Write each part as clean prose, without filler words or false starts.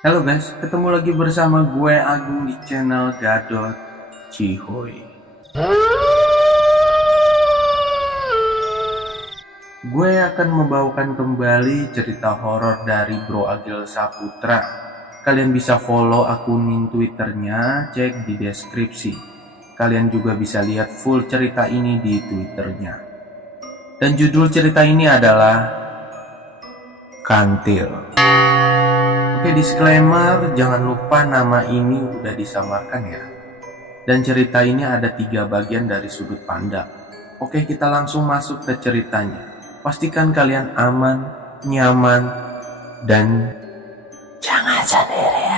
Halo guys, ketemu lagi bersama gue Agung di channel Gadot Cihoy. Gue akan membawakan kembali cerita horor dari Bro Agil Saputra. Kalian bisa follow akun Twitternya, cek di deskripsi. Kalian juga bisa lihat full cerita ini di Twitternya. Dan judul cerita ini adalah Kantil. Oke, disclaimer, jangan lupa nama ini udah disamarkan ya. Dan cerita ini ada 3 bagian dari sudut pandang. Oke, kita langsung masuk ke ceritanya. Pastikan kalian aman, nyaman, dan jangan sendirian.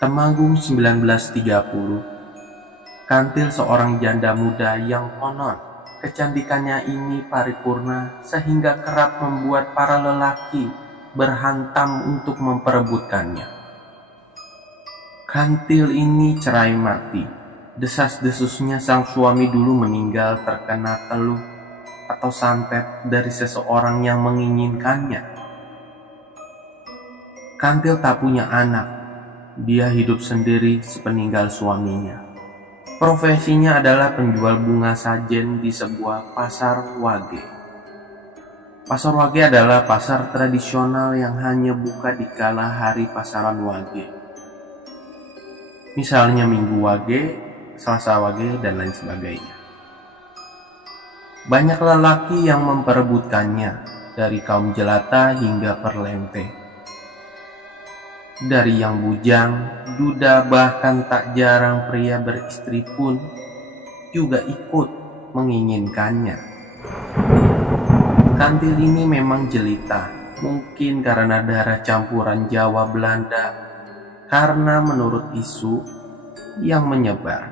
Temanggung 1930. Kantil seorang janda muda yang konon kecantikannya ini paripurna sehingga kerap membuat para lelaki berhantam untuk memperebutkannya. Kantil ini cerai mati. Desas-desusnya sang suami dulu meninggal terkena teluh atau santet dari seseorang yang menginginkannya. Kantil tak punya anak. Dia hidup sendiri sepeninggal suaminya. Profesinya adalah penjual bunga sajen di sebuah pasar wage. Pasar wage adalah pasar tradisional yang hanya buka di kala hari pasaran wage. Misalnya Minggu wage, Selasa wage, dan lain sebagainya. Banyak lelaki yang memperebutkannya, dari kaum jelata hingga perlente. Dari yang bujang, duda, bahkan tak jarang pria beristri pun juga ikut menginginkannya. Kantil ini memang jelita, mungkin karena darah campuran Jawa Belanda, karena menurut isu yang menyebar,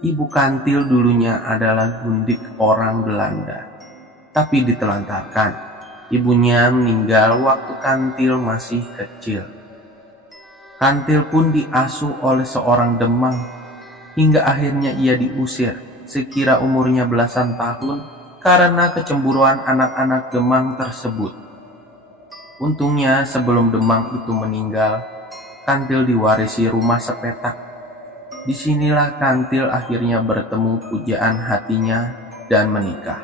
ibu Kantil dulunya adalah gundik orang Belanda, tapi ditelantarkan. Ibunya meninggal waktu Kantil masih kecil. Kantil pun diasuh oleh seorang Demang hingga akhirnya ia diusir sekira umurnya belasan tahun karena kecemburuan anak-anak Demang tersebut. Untungnya sebelum Demang itu meninggal, Kantil diwarisi rumah sepetak. Disinilah Kantil akhirnya bertemu pujaan hatinya dan menikah.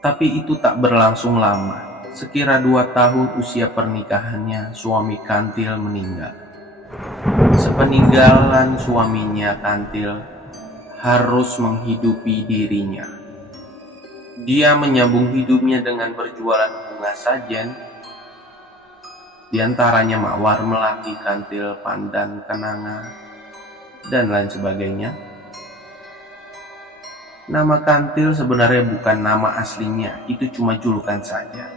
Tapi itu tak berlangsung lama. Sekira 2 tahun usia pernikahannya, suami Kantil meninggal. Sepeninggalan suaminya, Kantil harus menghidupi dirinya. Dia menyambung hidupnya dengan berjualan bunga sajen, di antaranya mawar melati, kantil, pandan, kenanga, dan lain sebagainya. Nama Kantil sebenarnya bukan nama aslinya, itu cuma julukan saja.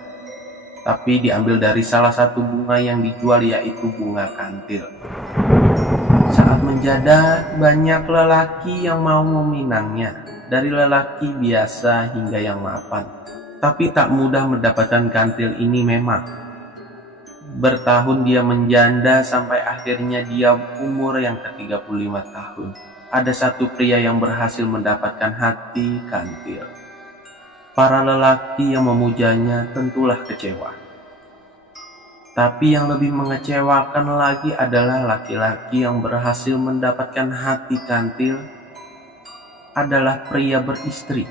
Tapi diambil dari salah satu bunga yang dijual, yaitu bunga Kantil. Saat menjanda, banyak lelaki yang mau meminangnya, dari lelaki biasa hingga yang mapan. Tapi tak mudah mendapatkan Kantil ini memang. Bertahun dia menjanda sampai akhirnya dia umur yang ke-35 tahun. Ada satu pria yang berhasil mendapatkan hati Kantil. Para lelaki yang memujanya tentulah kecewa. Tapi yang lebih mengecewakan lagi adalah laki-laki yang berhasil mendapatkan hati Kantil adalah pria beristri.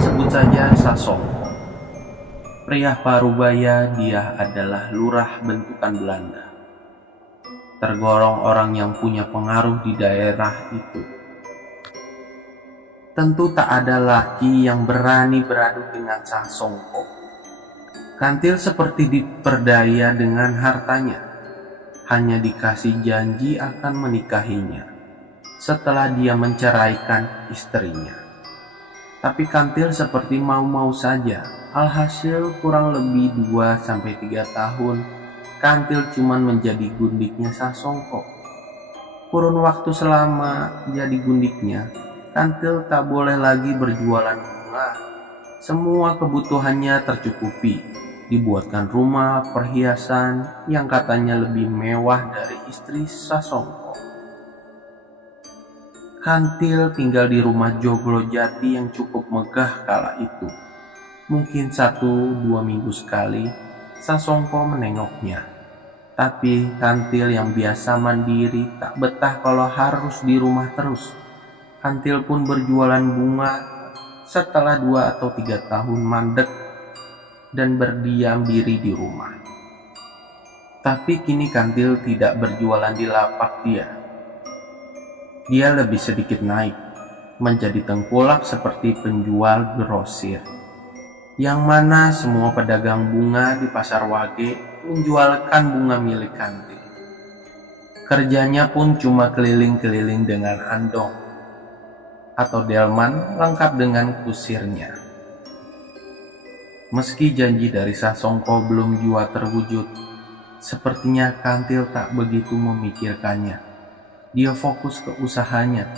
Sebut saja Sasongko. Pria parubaya, dia adalah lurah bentukan Belanda. Tergolong orang yang punya pengaruh di daerah itu. Tentu tak ada laki yang berani beradu dengan Sasongko. Kantil seperti diperdaya dengan hartanya. Hanya dikasih janji akan menikahinya setelah dia menceraikan istrinya. Tapi kantil seperti mau-mau saja. Alhasil kurang lebih 2-3 tahun, kantil cuman menjadi gundiknya Sasongko. Kurun waktu selama jadi gundiknya, kantil tak boleh lagi berjualan bunga. Semua kebutuhannya tercukupi. Dibuatkan rumah perhiasan yang katanya lebih mewah dari istri Sasongko. Kantil tinggal di rumah joglo jati yang cukup megah kala itu. Mungkin 1-2 minggu sekali Sasongko menengoknya. Tapi Kantil yang biasa mandiri tak betah kalau harus di rumah terus. Kantil pun berjualan bunga setelah 2-3 tahun mandek dan berdiam diri di rumah. Tapi kini Kantil tidak berjualan di lapak dia. Dia lebih sedikit naik, menjadi tengkulak seperti penjual grosir. Yang mana semua pedagang bunga di pasar Wage menjualkan bunga milik Kantil. Kerjanya pun cuma keliling-keliling dengan andong atau delman lengkap dengan kusirnya. Meski janji dari Sasongko belum jua terwujud, sepertinya Kantil tak begitu memikirkannya. Dia fokus ke usahanya,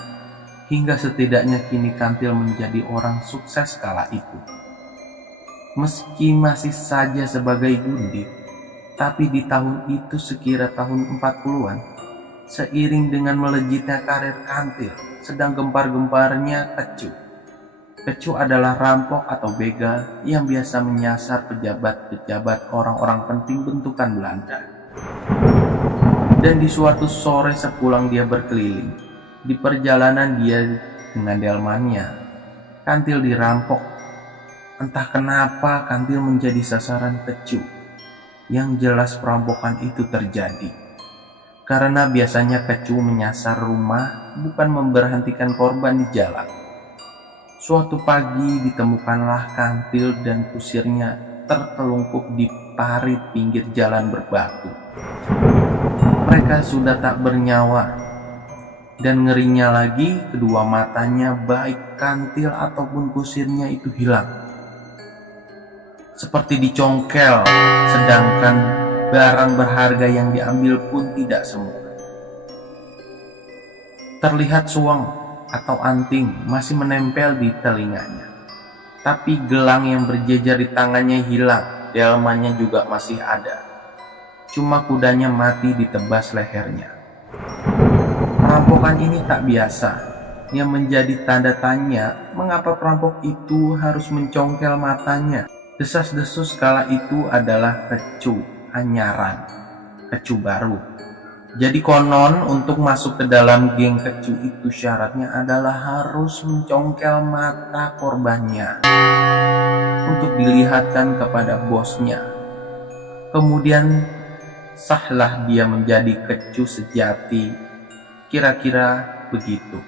hingga setidaknya kini Kantil menjadi orang sukses kala itu. Meski masih saja sebagai gundik, tapi di tahun itu sekira tahun 40-an, seiring dengan melejitnya karir Kantil, sedang gempar-gemparnya kecu. Kecu adalah rampok atau begal yang biasa menyasar pejabat-pejabat orang-orang penting bentukan Belanda. Dan di suatu sore sepulang dia berkeliling, di perjalanan dia dengan delmannya, Kantil dirampok. Entah kenapa Kantil menjadi sasaran kecu. Yang jelas perampokan itu terjadi karena biasanya kecu menyasar rumah, bukan memberhentikan korban di jalan. Suatu pagi ditemukanlah Kantil dan kusirnya tertelungkup di parit pinggir jalan berbatu. Mereka sudah tak bernyawa, dan ngerinya lagi kedua matanya baik Kantil ataupun kusirnya itu hilang. Seperti dicongkel, sedangkan barang berharga yang diambil pun tidak semua. Terlihat suang atau anting masih menempel di telinganya, tapi gelang yang berjejer di tangannya hilang, delmannya juga masih ada. Cuma kudanya mati ditebas lehernya. Perampokan ini tak biasa. Yang menjadi tanda tanya mengapa perampok itu harus mencongkel matanya. Desas-desus kala itu adalah kecu anyaran, kecu baru. Jadi konon untuk masuk ke dalam geng kecu itu syaratnya adalah harus mencongkel mata korbannya untuk dilihatkan kepada bosnya. Kemudian sahlah dia menjadi kecu sejati. Kira-kira begitu.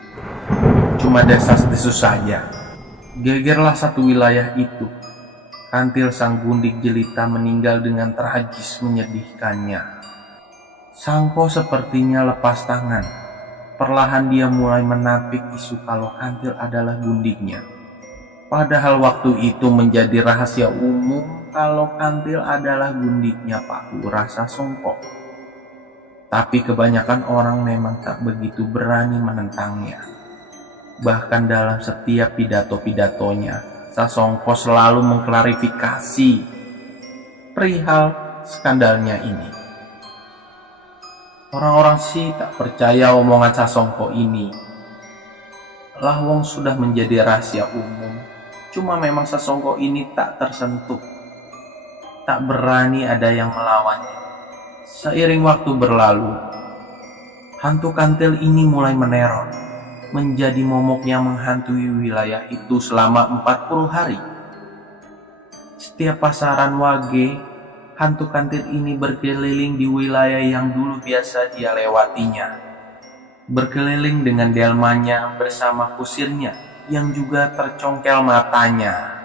Cuma desas-desus saja. Gegerlah satu wilayah itu. Kantil sang gundik jelita meninggal dengan tragis menyedihkannya. Sangko sepertinya lepas tangan. Perlahan dia mulai menapik isu kalau Kantil adalah gundiknya. Padahal waktu itu menjadi rahasia umum kalau Kantil adalah gundiknya Pak Lurah Sasongko. Tapi kebanyakan orang memang tak begitu berani menentangnya. Bahkan dalam setiap pidato-pidatonya, Sasongko selalu mengklarifikasi perihal skandalnya ini. Orang-orang sih tak percaya omongan Sasongko ini. Lawong sudah menjadi rahasia umum. Cuma memang Sasongko ini tak tersentuh. Tak berani ada yang melawannya. Seiring waktu berlalu, hantu Kantil ini mulai meneror. Menjadi momoknya menghantui wilayah itu selama 40 hari. Setiap pasaran Wage, hantu Kantil ini berkeliling di wilayah yang dulu biasa dia lewatinya. Berkeliling dengan delmannya bersama kusirnya yang juga tercongkel matanya.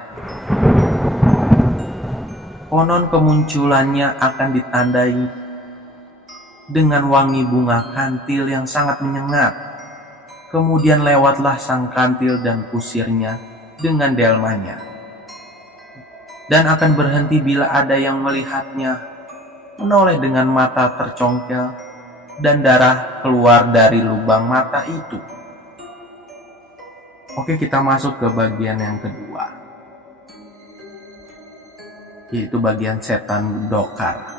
Konon kemunculannya akan ditandai dengan wangi bunga Kantil yang sangat menyengat. Kemudian lewatlah sang Kantil dan kusirnya dengan delmanya, dan akan berhenti bila ada yang melihatnya menoleh dengan mata tercongkel dan darah keluar dari lubang mata itu. Oke, kita masuk ke bagian yang kedua, yaitu bagian setan Dokar.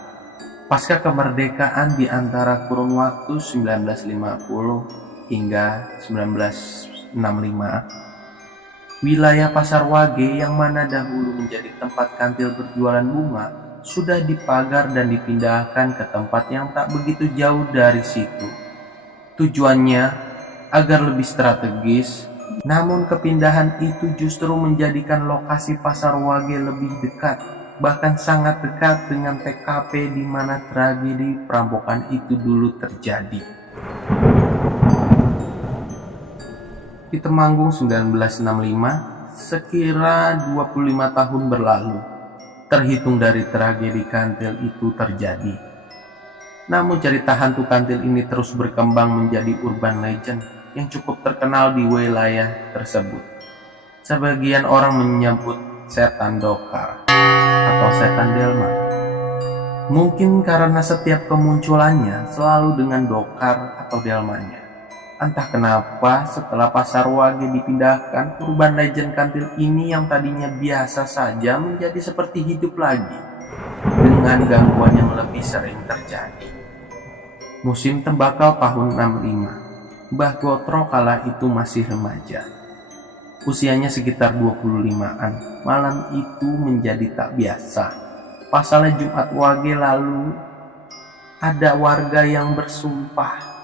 Pasca kemerdekaan di antara kurun waktu 1950 hingga 1965, wilayah Pasar Wage yang mana dahulu menjadi tempat kantil berjualan bunga sudah dipagar dan dipindahkan ke tempat yang tak begitu jauh dari situ. Tujuannya agar lebih strategis, namun kepindahan itu justru menjadikan lokasi Pasar Wage lebih dekat, bahkan sangat dekat dengan TKP di mana tragedi perampokan itu dulu terjadi. Di Temanggung 1965, sekira 25 tahun berlalu, terhitung dari tragedi kantil itu terjadi. Namun cerita hantu kantil ini terus berkembang menjadi urban legend yang cukup terkenal di wilayah tersebut. Sebagian orang menyebut setan Dokar atau setan delman. Mungkin karena setiap kemunculannya selalu dengan Dokar atau delmannya. Entah kenapa setelah Pasar Wage dipindahkan, urban legend kantil ini yang tadinya biasa saja menjadi seperti hidup lagi dengan gangguan yang lebih sering terjadi. Musim tembakau tahun 65, Mbah Gotro kala itu masih remaja. Usianya sekitar 25-an. Malam itu menjadi tak biasa. Pasalnya Jumat Wage lalu ada warga yang bersumpah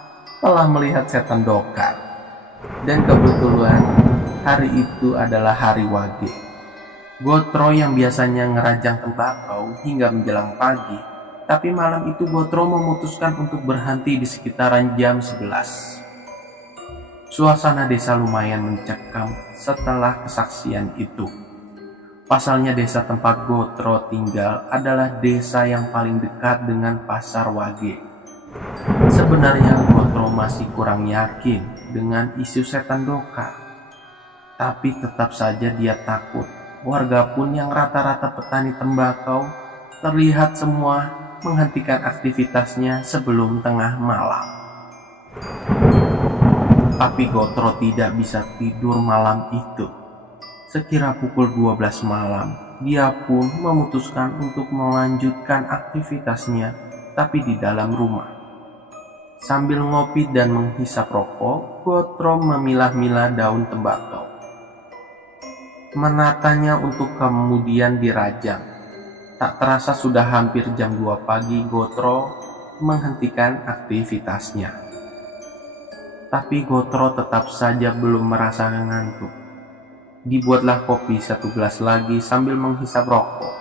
telah melihat setan Dokar. Dan kebetulan hari itu adalah hari Wage. Gotro yang biasanya ngerajang tembakau hingga menjelang pagi, tapi malam itu Gotro memutuskan untuk berhenti di sekitaran jam 11. Suasana desa lumayan mencekam setelah kesaksian itu. Pasalnya desa tempat Gotro tinggal adalah desa yang paling dekat dengan Pasar Wage. Sebenarnya Gotro masih kurang yakin dengan isu setan Dokar, tapi tetap saja dia takut. Warga pun yang rata-rata petani tembakau terlihat semua menghentikan aktivitasnya sebelum tengah malam. Tapi Gotro tidak bisa tidur malam itu. Sekira pukul 12 malam, dia pun memutuskan untuk melanjutkan aktivitasnya, tapi di dalam rumah. Sambil ngopi dan menghisap rokok, Gotro memilah-milah daun tembakau. Menatanya untuk kemudian dirajang. Tak terasa sudah hampir jam 2 pagi, Gotro menghentikan aktivitasnya. Tapi Gotro tetap saja belum merasa ngantuk. Dibuatlah kopi 1 gelas lagi sambil menghisap rokok.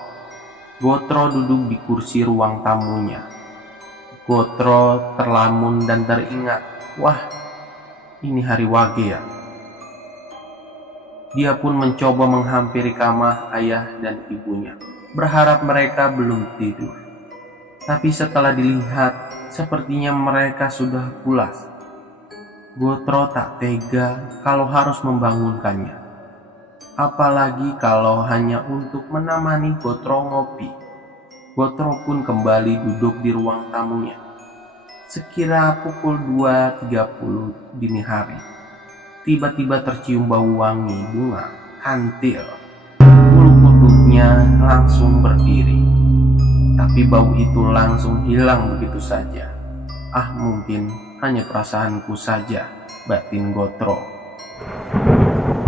Gotro duduk di kursi ruang tamunya. Gotro terlamun dan teringat, wah, ini hari Wage ya. Dia pun mencoba menghampiri kamar ayah dan ibunya, berharap mereka belum tidur. Tapi setelah dilihat, sepertinya mereka sudah pulas. Gotro tak tega kalau harus membangunkannya. Apalagi kalau hanya untuk menemani Gotro ngopi. Gotro pun kembali duduk di ruang tamunya. Sekira pukul 2.30 dini hari, tiba-tiba tercium bau wangi bunga kantil. Bulu kuduknya langsung berdiri. Tapi bau itu langsung hilang begitu saja. Mungkin hanya perasaanku saja, batin Gotro.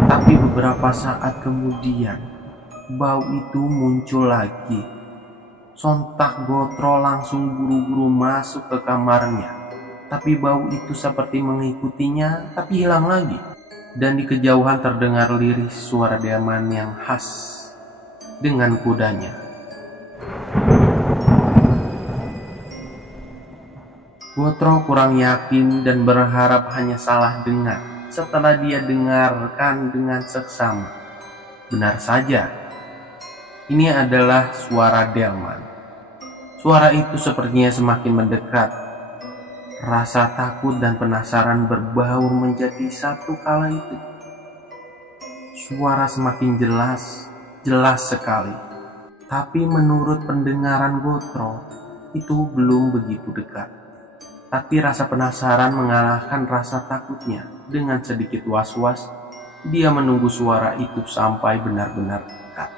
Tapi beberapa saat kemudian, bau itu muncul lagi. Sontak Gotro langsung buru-buru masuk ke kamarnya. Tapi bau itu seperti mengikutinya, tapi hilang lagi. Dan di kejauhan terdengar lirih suara delman yang khas dengan kudanya. Gotro kurang yakin dan berharap hanya salah dengar setelah dia dengarkan dengan seksama. Benar saja, ini adalah suara delman. Suara itu sepertinya semakin mendekat. Rasa takut dan penasaran berbaur menjadi satu kala itu. Suara semakin jelas, jelas sekali. Tapi menurut pendengaran Gotro, itu belum begitu dekat. Tapi rasa penasaran mengalahkan rasa takutnya. Dengan sedikit was-was, dia menunggu suara itu sampai benar-benar dekat.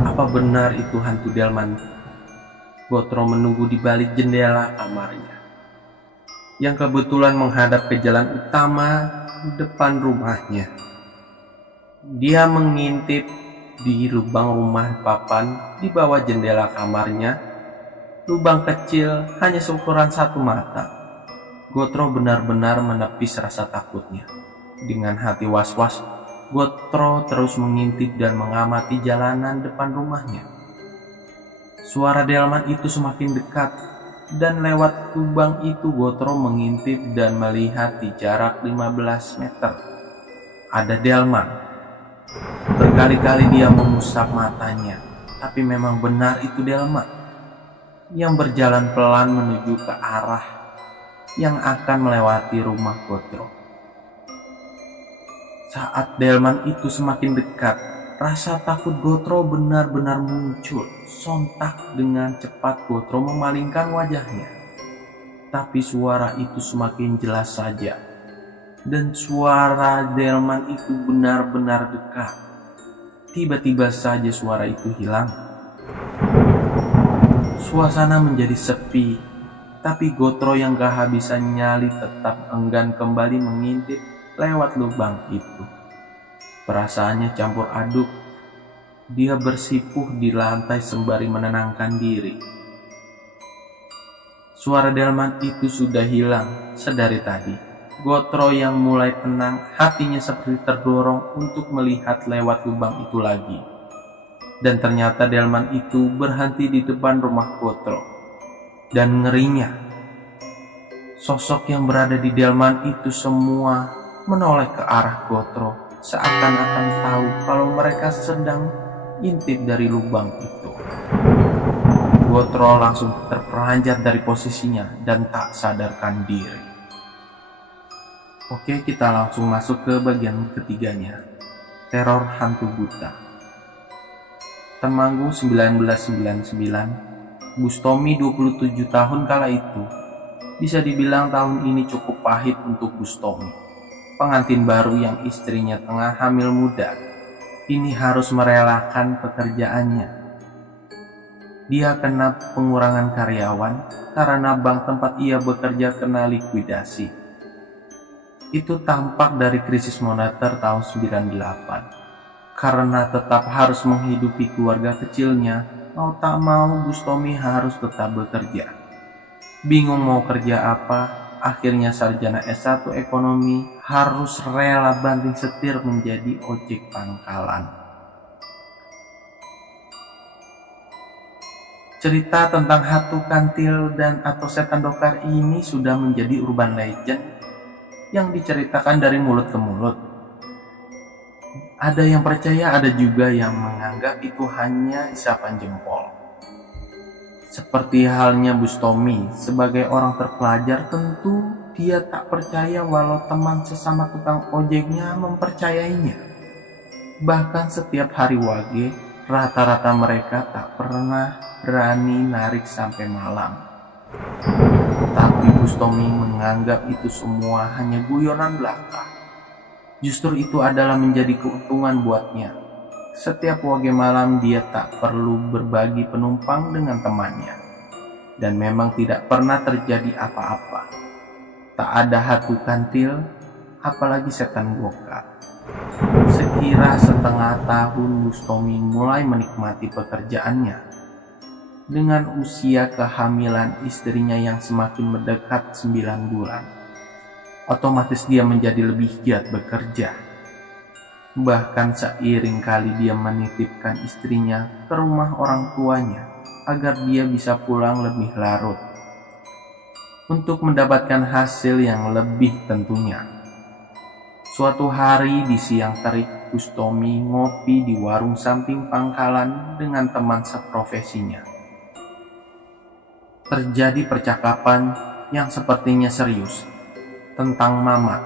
Apa benar itu hantu delman? Gotro menunggu di balik jendela kamarnya, yang kebetulan menghadap ke jalan utama depan rumahnya. Dia mengintip di lubang rumah papan di bawah jendela kamarnya. Lubang kecil hanya seukuran 1 mata. Gotro benar-benar menepis rasa takutnya. Dengan hati was-was, Gotro terus mengintip dan mengamati jalanan depan rumahnya. Suara delman itu semakin dekat, dan lewat lubang itu Gotro mengintip dan melihat di jarak 15 meter. Ada delman. Berkali-kali dia mengusap matanya, tapi memang benar itu delman yang berjalan pelan menuju ke arah yang akan melewati rumah Gotro. Saat delman itu semakin dekat, rasa takut Gotro benar-benar muncul. Sontak dengan cepat Gotro memalingkan wajahnya. Tapi suara itu semakin jelas saja. Dan suara delman itu benar-benar dekat. Tiba-tiba saja suara itu hilang. Suasana menjadi sepi. Tapi Gotro yang kehabisan nyali tetap enggan kembali mengintip lewat lubang itu. Perasaannya campur aduk. Dia bersipuh di lantai sembari menenangkan diri. Suara delman itu sudah hilang sedari tadi. Gotro yang mulai tenang, hatinya seperti terdorong untuk melihat lewat lubang itu lagi. Dan ternyata delman itu berhenti di depan rumah Gotro. Dan ngerinya, sosok yang berada di delman itu semua menoleh ke arah Gotro, seakan-akan tahu kalau mereka sedang intip dari lubang itu. Gotro langsung terperanjat dari posisinya dan tak sadarkan diri. Oke, kita langsung masuk ke bagian ketiganya. Teror hantu buta. Temanggung 1999. Bustomi 27 tahun kala itu. Bisa dibilang tahun ini cukup pahit untuk Bustomi. Pengantin baru yang istrinya tengah hamil muda. Ini harus merelakan pekerjaannya. Dia kena pengurangan karyawan karena bank tempat ia bekerja kena likuidasi. Itu tampak dari krisis moneter tahun 98. Karena tetap harus menghidupi keluarga kecilnya, mau tak mau Bustomi harus tetap bekerja. Bingung mau kerja apa, akhirnya sarjana S1 ekonomi harus rela banting setir menjadi ojek pangkalan. Cerita tentang hantu kantil dan atau setan dokar ini sudah menjadi urban legend yang diceritakan dari mulut ke mulut. Ada yang percaya, ada juga yang menganggap itu hanya isapan jempol. Seperti halnya Bustomi, sebagai orang terpelajar tentu dia tak percaya walau teman sesama tukang ojeknya mempercayainya. Bahkan setiap hari wage, rata-rata mereka tak pernah berani narik sampai malam. Tapi Bustomi menganggap itu semua hanya guyonan belaka. Justru itu adalah menjadi keuntungan buatnya. Setiap wage malam dia tak perlu berbagi penumpang dengan temannya. Dan memang tidak pernah terjadi apa-apa. Tak ada hantu kantil, apalagi setan gokar. Sekira setengah tahun Bustomi mulai menikmati pekerjaannya. Dengan usia kehamilan istrinya yang semakin mendekat 9 bulan. Otomatis dia menjadi lebih giat bekerja. Bahkan seiring kali dia menitipkan istrinya ke rumah orang tuanya agar dia bisa pulang lebih larut untuk mendapatkan hasil yang lebih tentunya. Suatu hari di siang terik, Bustomi ngopi di warung samping pangkalan dengan teman seprofesinya. Terjadi percakapan yang sepertinya serius tentang Mamat.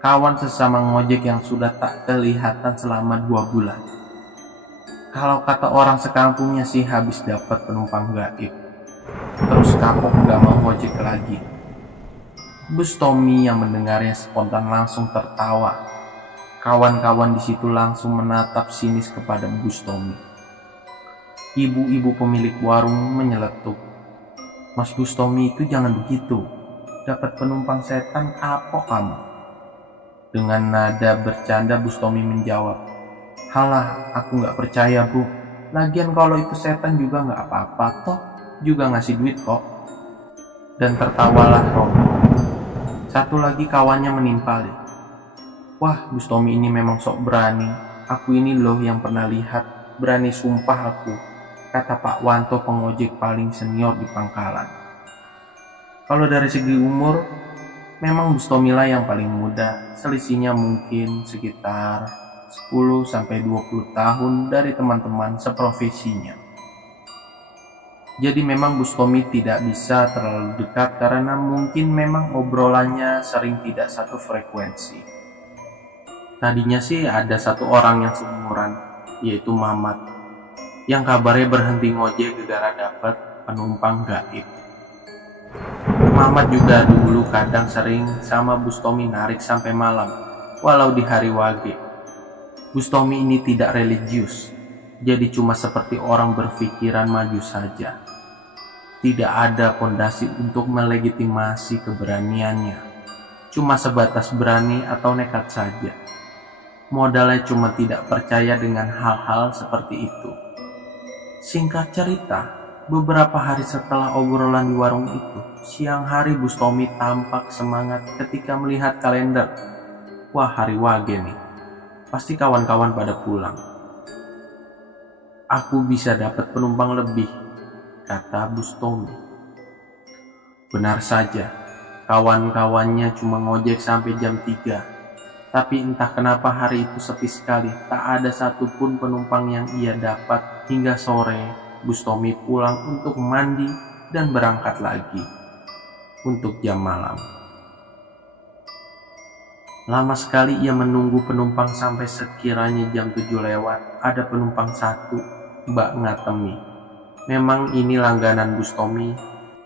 kawan sesama ngojek yang sudah tak kelihatan selama 2 bulan. Kalau kata orang sekampungnya sih habis dapat penumpang gaib, terus kapok gak mau ngojek lagi. Bus Tommy yang mendengarnya spontan langsung tertawa. Kawan-kawan di situ langsung menatap sinis kepada Bus Tommy. Ibu-ibu pemilik warung menyeletuk, "Mas Bus Tommy itu jangan begitu. Dapat penumpang setan kapok kamu." Dengan nada bercanda Bus Tommy menjawab, "Halah, aku gak percaya bu. Lagian kalau itu setan juga gak apa-apa toh, juga ngasih duit kok." Dan tertawalah Robi. Satu lagi kawannya menimpali, "Wah, Bus Tommy ini memang sok berani. Aku ini loh yang pernah lihat, berani sumpah aku," kata Pak Wanto, pengojek paling senior di pangkalan. Kalau dari segi umur, memang Bus Tommy lah yang paling muda, selisihnya mungkin sekitar 10-20 tahun dari teman-teman seprofesinya. Jadi memang Bus Tommy tidak bisa terlalu dekat karena mungkin memang obrolannya sering tidak satu frekuensi. Tadinya sih ada satu orang yang seumuran, yaitu Mamat, yang kabarnya berhenti ngojek gara-gara dapat penumpang gaib. Mamat juga dulu kadang sering sama Bus Tommy narik sampai malam, walau di hari wage. Bus Tommy ini tidak religius, jadi cuma seperti orang berpikiran maju saja. Tidak ada fondasi untuk melegitimasi keberaniannya, cuma sebatas berani atau nekat saja. Modalnya cuma tidak percaya dengan hal-hal seperti itu. Singkat cerita, beberapa hari setelah obrolan di warung itu, siang hari Bus Tommy tampak semangat ketika melihat kalender. Wah, hari wage nih, pasti kawan-kawan pada pulang. Aku bisa dapat penumpang lebih, kata Bus Tommy. Benar saja, kawan-kawannya cuma ngojek sampai jam 3. Tapi entah kenapa hari itu sepi sekali, tak ada satupun penumpang yang ia dapat. Hingga sore, Bus Tommy pulang untuk mandi dan berangkat lagi untuk jam malam. Lama sekali ia menunggu penumpang sampai sekiranya jam 7 lewat. Ada penumpang satu, Mbak Ngatemi. Memang ini langganan Bus Tommy.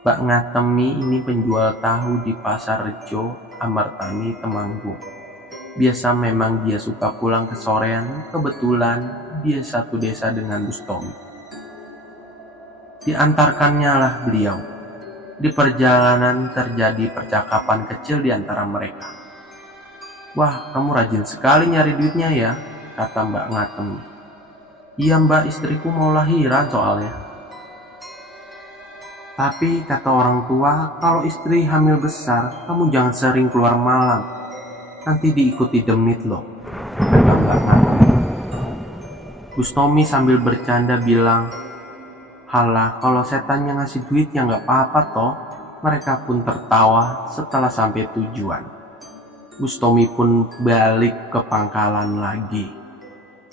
Mbak Ngatemi ini penjual tahu di Pasar Rejo, Amartani, Temanggung. Biasa memang dia suka pulang ke sorean, kebetulan dia satu desa dengan Bus Tommy. Diantarkannya lah beliau. Di perjalanan terjadi percakapan kecil di antara mereka. "Wah, kamu rajin sekali nyari duitnya ya," kata Mbak Ngatemi. "Iya mbak, istriku mau lahiran soalnya. Tapi kata orang tua, kalau istri hamil besar, kamu jangan sering keluar malam. Nanti diikuti demit loh," kata Mbak Ngatemi. Bus Tommy sambil bercanda bilang, "Halah, kalau setannya ngasih duit ya nggak apa-apa toh." Mereka pun tertawa. Setelah sampai tujuan, Bus Tommy pun balik ke pangkalan lagi.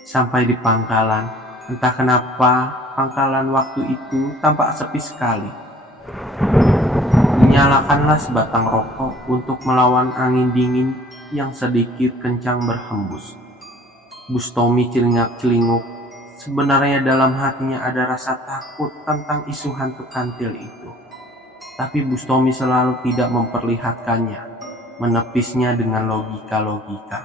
Sampai di pangkalan, entah kenapa pangkalan waktu itu tampak sepi sekali. Dinyalakanlah sebatang rokok untuk melawan angin dingin yang sedikit kencang berhembus. Bus Tommy celingak-celinguk. Sebenarnya dalam hatinya ada rasa takut tentang isu hantu kantil itu. Tapi Bus Tommy selalu tidak memperlihatkannya, menepisnya dengan logika-logika.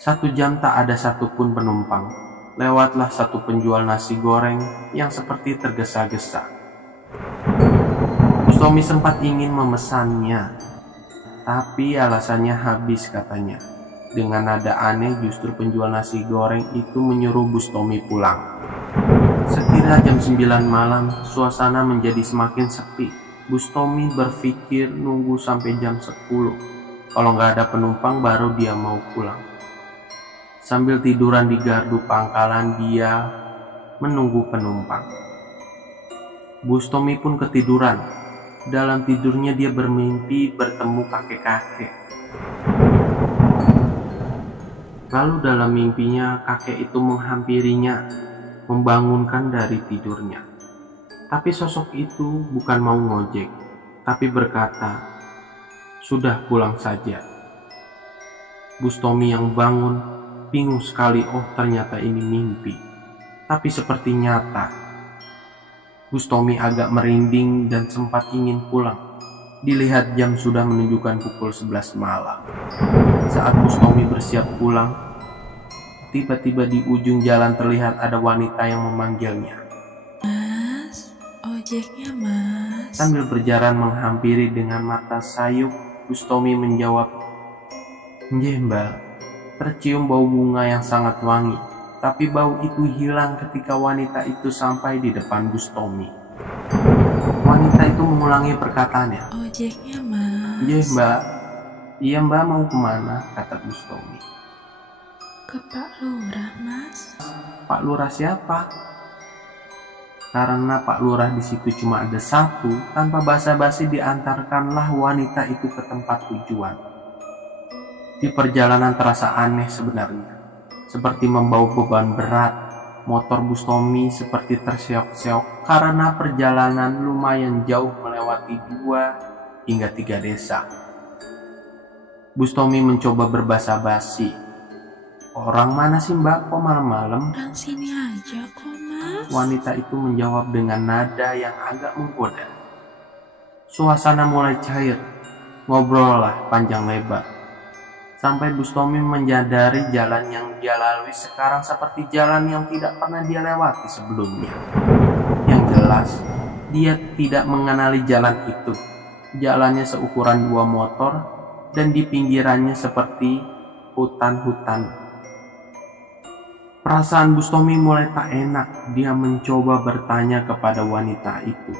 1 jam tak ada satupun penumpang. Lewatlah satu penjual nasi goreng yang seperti tergesa-gesa. Bus Tommy sempat ingin memesannya, tapi alasannya habis katanya. Dengan nada aneh justru penjual nasi goreng itu menyuruh Bus Tommy pulang. Sekira jam 9 malam, suasana menjadi semakin sepi. Bus Tommy berpikir nunggu sampai jam 10. Kalau nggak ada penumpang baru dia mau pulang. Sambil tiduran di gardu pangkalan, dia menunggu penumpang. Bus Tommy pun ketiduran. Dalam tidurnya dia bermimpi bertemu kakek-kakek. Lalu dalam mimpinya kakek itu menghampirinya, membangunkan dari tidurnya. Tapi sosok itu bukan mau ngojek, tapi berkata, "Sudah pulang saja." Bustomi yang bangun bingung sekali, ternyata ini mimpi. Tapi seperti nyata. Bustomi agak merinding dan sempat ingin pulang. Dilihat jam sudah menunjukkan pukul 11 malam. Saat Bustomi bersiap pulang, tiba-tiba di ujung jalan terlihat ada wanita yang memanggilnya. Mas, ojeknya mas. Sambil berjalan menghampiri dengan mata sayup, Bustomi menjawab, "Nggih mbak." Tercium bau bunga yang sangat wangi, tapi bau itu hilang ketika wanita itu sampai di depan Bustomi. Wanita itu mengulangi perkataannya. Ojeknya mas. "Nggih mbak." "Iya mbak, mau kemana?" kata Bustomi. Ke Pak Lurah mas. "Pak Lurah siapa?" Karena Pak Lurah di situ cuma ada satu, tanpa basa-basi diantarkanlah wanita itu ke tempat tujuan. Di perjalanan terasa aneh sebenarnya, seperti membawa beban berat. Motor Bustomi seperti terseok-seok karena perjalanan lumayan jauh melewati 2 hingga 3 desa. Bustomi mencoba berbasa-basi. "Orang mana sih mbak, kok malam-malam?" Orang sini aja kok mas. Wanita itu menjawab dengan nada yang agak menggoda. Suasana mulai cair, ngobrol lah panjang lebar. Sampai Bustomi menyadari jalan yang dia lalui sekarang seperti jalan yang tidak pernah dia lewati sebelumnya. Yang jelas, dia tidak mengenali jalan itu. Jalannya seukuran 2 motor dan di pinggirannya seperti hutan-hutan. Perasaan Bustomi mulai tak enak. Dia mencoba bertanya kepada wanita itu,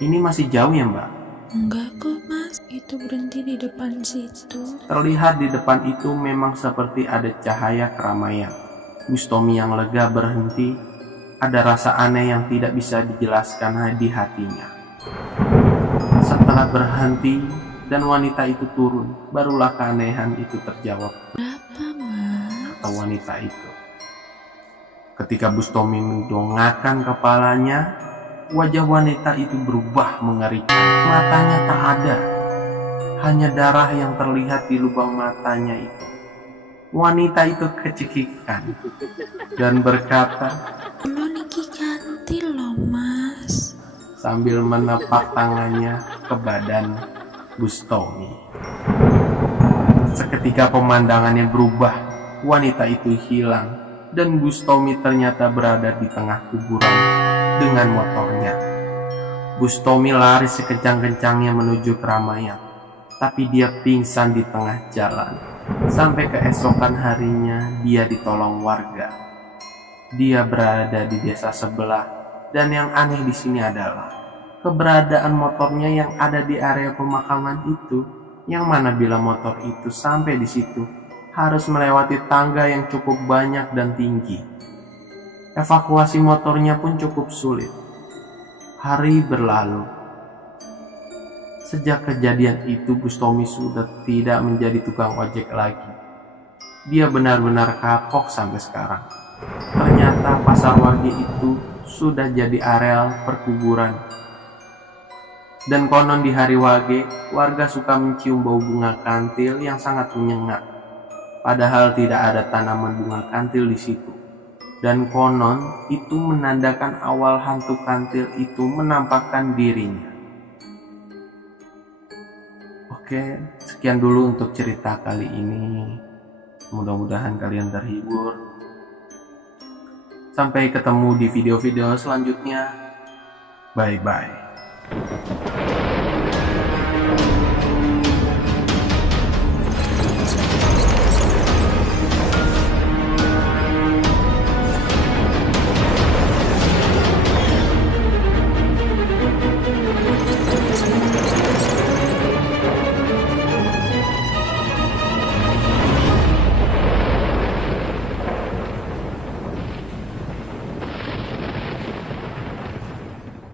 "Ini masih jauh ya mbak?" Enggak kok mas, itu berhenti di depan situ. Terlihat di depan itu memang seperti ada cahaya keramaian. Bustomi yang lega berhenti. Ada rasa aneh yang tidak bisa dijelaskan di hatinya. Setelah berhenti dan wanita itu turun, barulah keanehan itu terjawab, Berapa mas? kata wanita itu. Ketika Bustomi mendongakkan kepalanya, wajah wanita itu berubah mengerikan. Matanya tak ada, hanya darah yang terlihat di lubang matanya itu. Wanita itu kecekikan dan berkata, Lo niki kantil loh mas. sambil menepak tangannya ke badan Bustomi. Seketika pemandangannya berubah, wanita itu hilang dan Bustomi ternyata berada di tengah kuburan dengan motornya. Bustomi lari sekencang-kencangnya menuju keramaian, tapi dia pingsan di tengah jalan. Sampai keesokan harinya dia ditolong warga. Dia berada di desa sebelah, dan yang aneh di sini adalah keberadaan motornya yang ada di area pemakaman itu. Yang mana bila motor itu sampai di situ harus melewati tangga yang cukup banyak dan tinggi. Evakuasi motornya pun cukup sulit. Hari berlalu. Sejak kejadian itu Bustomi sudah tidak menjadi tukang ojek lagi. Dia benar-benar kapok sampai sekarang. Ternyata pasar Wage itu sudah jadi areal perkuburan. Dan konon di hari Wage, warga suka mencium bau bunga kantil yang sangat menyengat. Padahal tidak ada tanaman bunga kantil di situ. Dan konon itu menandakan awal hantu kantil itu menampakkan dirinya. Oke, sekian dulu untuk cerita kali ini. Mudah-mudahan kalian terhibur. Sampai ketemu di video-video selanjutnya. Bye-bye.